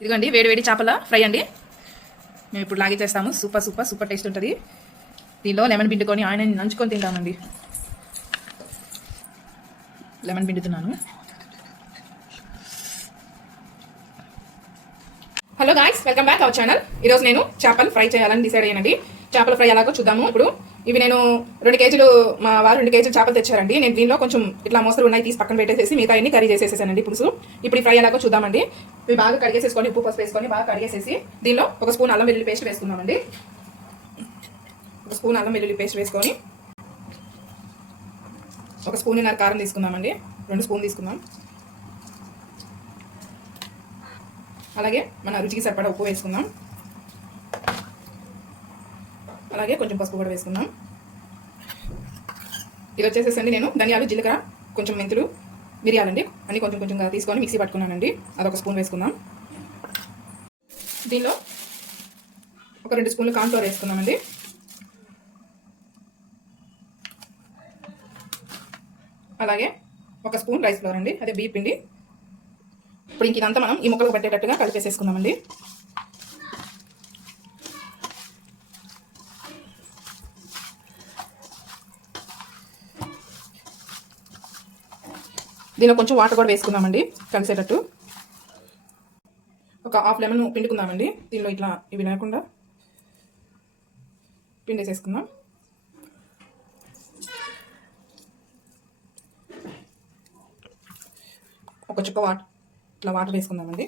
ఇదిగోండి వేడి వేడి చేపల ఫ్రై అండి. మేము ఇప్పుడు లాగే చేస్తాము. సూపర్ సూపర్ సూపర్ టేస్ట్ ఉంటుంది. దీనిలో లెమన్ పిండుకొని ఆయన నంచుకొని తింటామండి lemon పిండుతున్నాను. Hello guys welcome back our channel ఈరోజు నేను చేపలు ఫ్రై చేయాలని డిసైడ్ అయ్యానండి. చేపల ఫ్రై ఎలాగో చూద్దాము ఇప్పుడు. ఇవి నేను రెండు కేజీలు మా వారు రెండు కేజీలు చేపలు తెచ్చారండి. నేను దీనిలో కొంచెం ఇట్లా మోసలు ఉన్నాయి తీసి పక్కన పెట్టేసేసి మిగతా అన్ని కర్రీ చేసేసానండి పులుసు. ఇప్పుడు ఫ్రై ఎలాగో చూద్దామండి. ఇవి బాగా కడిగేసేసుకొని ఉప్పు పసుపు వేసుకొని బాగా కడిగేసేసి దీనిలో ఒక స్పూన్ అల్లం వెల్లుల్లి పేస్ట్ వేసుకుందామండి. ఒక స్పూన్ అల్లం వెల్లుల్లి పేస్ట్ వేసుకొని ఒక స్పూన్ కారం తీసుకుందామండి. రెండు స్పూన్ తీసుకుందాం. అలాగే మన రుచికి సరిపడా ఉప్పు వేసుకుందాం. అలాగే కొంచెం పసుపు కూడా వేసుకుందాం. ఇది వచ్చేసేసండి నేను ధనియాలు జీలకర్ర కొంచెం మెంతులు మిరియాలండి అన్ని కొంచెం కొంచెంగా తీసుకొని మిక్సీ పట్టుకున్నానండి. అదొక స్పూన్ వేసుకుందాం. దీనిలో ఒక రెండు స్పూన్లు కాన్ఫ్లోర్ వేసుకుందామండి. అలాగే ఒక స్పూన్ రైస్ ఫ్లోర్ అండి. అదే బియ్య పిండి. ఇప్పుడు ఇంక ఇదంతా మనం ఈ మొక్కలు పట్టేటట్టుగా కలిపేసేసుకుందామండి దీనిలో కొంచెం వాటర్ కూడా వేసుకుందామండి కలిసేటట్టు. ఒక హాఫ్ లెమన్ పిండుకుందామండి దీనిలో ఇట్లా ఇవి లేకుండా. పిండేసేసుకుందాం. ఒక చుక్క వాటర్ ఇట్లా వాటర్ వేసుకుందామండి.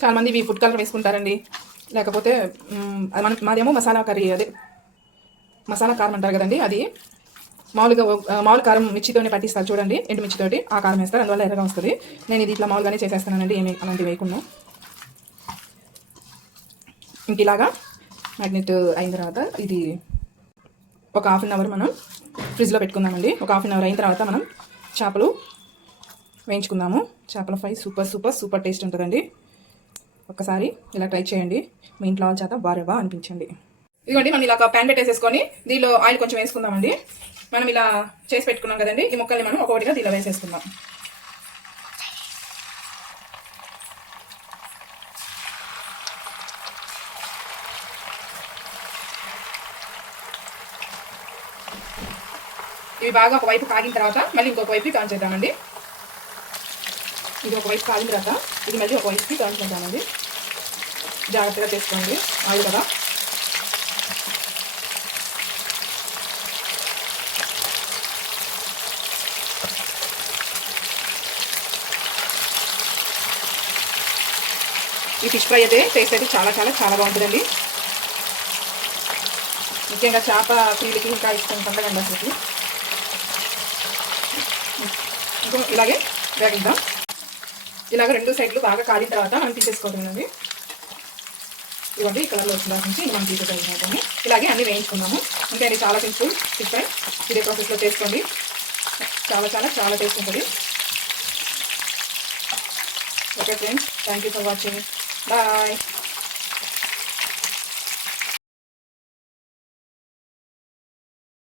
చాలా మంది ఇవి ఫుడ్ కలర్ వేసుకుంటారండి. లేకపోతే మ్, మాదేమో మసాలా కర్రీ అదే మసాలా కారం అంటారు కదండి అది మామూలుగా మామూలు కారం మిర్చితోనే పట్టిస్తారు చూడండి ఎండు మిర్చితోటి ఆ కారం వేస్తారు అందువల్ల ఎర్రగా వస్తుంది. నేను ఇది ఇట్లా మామూలుగానే చేసేస్తానండి ఏమి అలాంటివి వేయకుండా. ఇంక ఇలాగా మ్యాగ్నెట్ అయిన తర్వాత ఇది ఒక హాఫ్ అన్ అవర్ మనం ఫ్రిడ్జ్లో పెట్టుకుందామండి. ఒక హాఫ్ అన్ అవర్ అయిన తర్వాత మనం చేపలు వేయించుకుందాము. చేపల fry super super super taste ఉంటుందండి. ఒక్కసారి ఇలా ట్రై చేయండి. మీ ఇంట్లో వాళ్ళ చేత బారేవా అనిపించండి. ఇదిగోండి మనం ఇలా ఒక ప్యాన్ పెట్టేసేసుకొని దీనిలో ఆయిల్ కొంచెం వేసుకుందామండి. మనం ఇలా చేసి పెట్టుకున్నాం కదండి ఈ ముక్కల్ని మనం ఒక్కొక్కటిగా దీనిలో వేసేసుకుందాం. ఇవి బాగా ఒక వైపు కాగిన తర్వాత మళ్ళీ ఇంకొక వైపు కాన్ చేద్దామండి. ఇది ఒక వైపు కాగిన తర్వాత ఇది మళ్ళీ ఒక వైపుకి టర్న్ జాగ్రత్తగా చేసుకోండి. ఆయిల్ కదా. ఈ ఫిష్ ఫ్రై అయితే టేస్ట్ అయితే చాలా చాలా చాలా బాగుంటుందండి. ముఖ్యంగా చేప ఫీల్కి ఇంకా ఇష్టం పండగండి అసలు ఇంకో ఇలాగే వేగిద్దాం ఇలాగ రెండు సైడ్లు బాగా కాలిన తర్వాత మనం తీసేసుకోవాలండి ఇవ్వండి ఈ కలర్లో వచ్చిన దాని నుంచి మనం తీసేసుకోవడం ఇలాగే అన్ని వేయించుకున్నాము. అంటే అది చాలా సింపుల్ ఫిష్ ఫ్రై ఇదే ప్రాసెస్లో చేసుకోండి. చాలా చాలా చాలా టేస్ట్ ఉంటుంది. Okay friends thank you for watching. Bye.